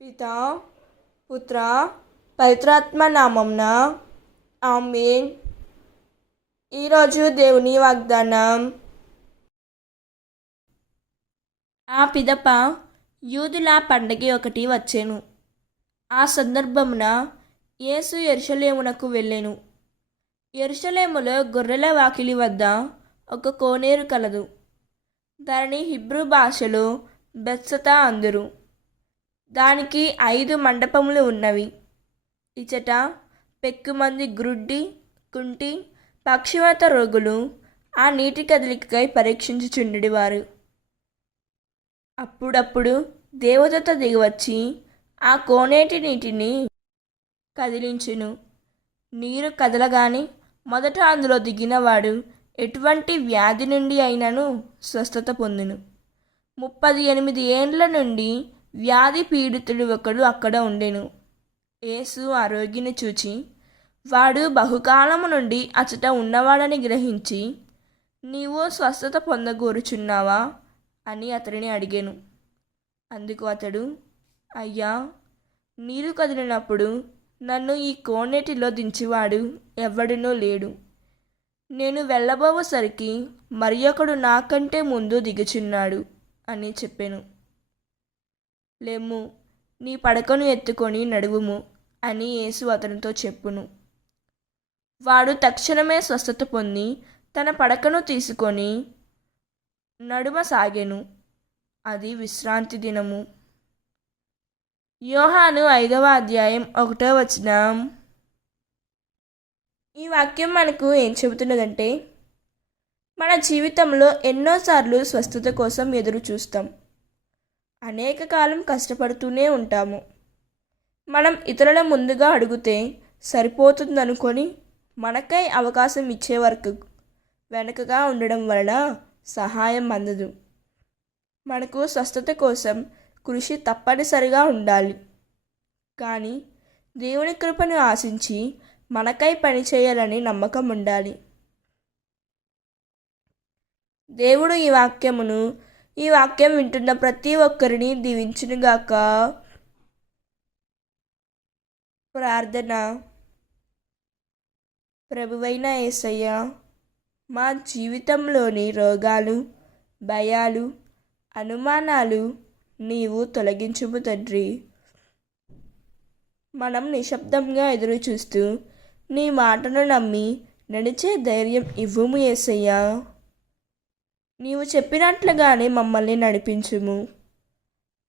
పితా పుత్ర పవిత్రాత్మ నామంన ఆమేన్. ఈరోజు దేవుని వాగ్దానం. ఆ పిదప యూదుల పండగ ఒకటి వచ్చెను. ఆ సందర్భమున యేసు యెరూషలేమునకు వెళ్ళెను. యెరూషలేములో గొర్రెల వాకిలి వద్ద ఒక కోనేరు కలదు. దానిని హీబ్రూ భాషలో బెత్సతా అందురు. దానికి 5 మండపములు ఉన్నవి. ఇచట పెక్కుమంది గ్రుడ్డి, కుంటి, పక్షవాత రోగులు ఆ నీటి కదలికకై పరీక్షించుచుండెడివారు. అప్పుడప్పుడు దేవదూత దిగివచ్చి ఆ కోనేటి నీటిని కదిలించును. నీరు కదలగానే మొదట అందులో దిగినవాడు ఎటువంటి వ్యాధి నుండి అయినను స్వస్థత పొందును. 38 ఏండ్ల నుండి వ్యాధి పీడితుడు ఒకడు అక్కడ ఉండెను. యేసు ఆ రోగిని చూచి, వాడు బహుకాలము నుండి అచట ఉన్నవాడని గ్రహించి, నీవు స్వస్థత పొందగోరుచున్నావా అని అతడిని అడిగెను. అందుకు అతడు, అయ్యా, నీరు కదిలినప్పుడు నన్ను ఈ కోనేటిలో దించివాడు ఎవ్వడునూ లేడు. నేను వెళ్ళబోవుసరికి మరి ఒకడు నాకంటే ముందు దిగుచున్నాడు అని చెప్పెను. లెమ్ము, నీ పడకను ఎత్తుకొని నడువుము అని యేసు అతనితో చెప్పును. వాడు తక్షణమే స్వస్థత పొంది తన పడకను తీసుకొని నడుమసాగెను. అది విశ్రాంతి దినము. యోహాను 5వ అధ్యాయం 1వ వచనం. ఈ వాక్యం మనకు ఏం చెబుతున్నదంటే, మన జీవితంలో ఎన్నోసార్లు స్వస్థత కోసం ఎదురు చూస్తాం. అనేక కాలం కష్టపడుతూనే ఉంటాము. మనం ఇతరుల ముందుగా అడిగితే సరిపోతుందనుకొని మనకై అవకాశం ఇచ్చే వరకు వెనుకగా ఉండడం వలన సహాయం అందదు. మనకు స్వస్థత కోసం కృషి తప్పనిసరిగా ఉండాలి. కానీ దేవుని కృపను ఆశించి మనకై పనిచేయాలని నమ్మకం ఉండాలి. దేవుడు ఈ వాక్యం వింటున్న ప్రతి ఒక్కరిని దీవించునుగాక. ప్రార్థన. ప్రభువైన యేసయ్య, మా జీవితంలోని రోగాలు, భయాలు, అనుమానాలు నీవు తొలగించుము తండ్రి. మనం నిశ్శబ్దంగా ఎదురు చూస్తూ నీ మాటను నమ్మి నడిచే ధైర్యం ఇవ్వుము యేసయ్య. నీవు చెప్పినట్లుగానే మమ్మల్ని నడిపించుము.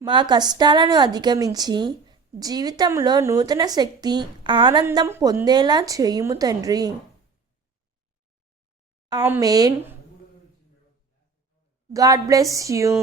మా కష్టాలను అధిగమించి జీవితంలో నూతన శక్తి, ఆనందం పొందేలా చేయుము తండ్రి. ఆమేన్. God bless you.